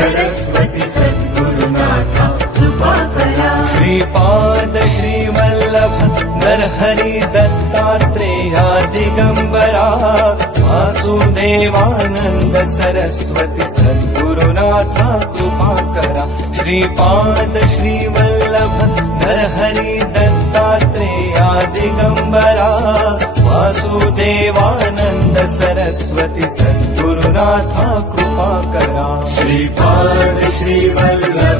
सरस्वती सद्गुरुनाथा कृपा करा। श्रीपाद श्रीवल्लभ नरहरि दत्तात्रेया दिगंबरा वासुदेवानंद सरस्वती सद्गुरुनाथा कृपा करा। श्रीपाद श्रीवल्लभ नरहरि दत्तात्रेया दिगंबरा वासुदेवानंद सरस्वती सद्गुरुनाथा कृपा करा। श्रीपाद श्रीवल्लभ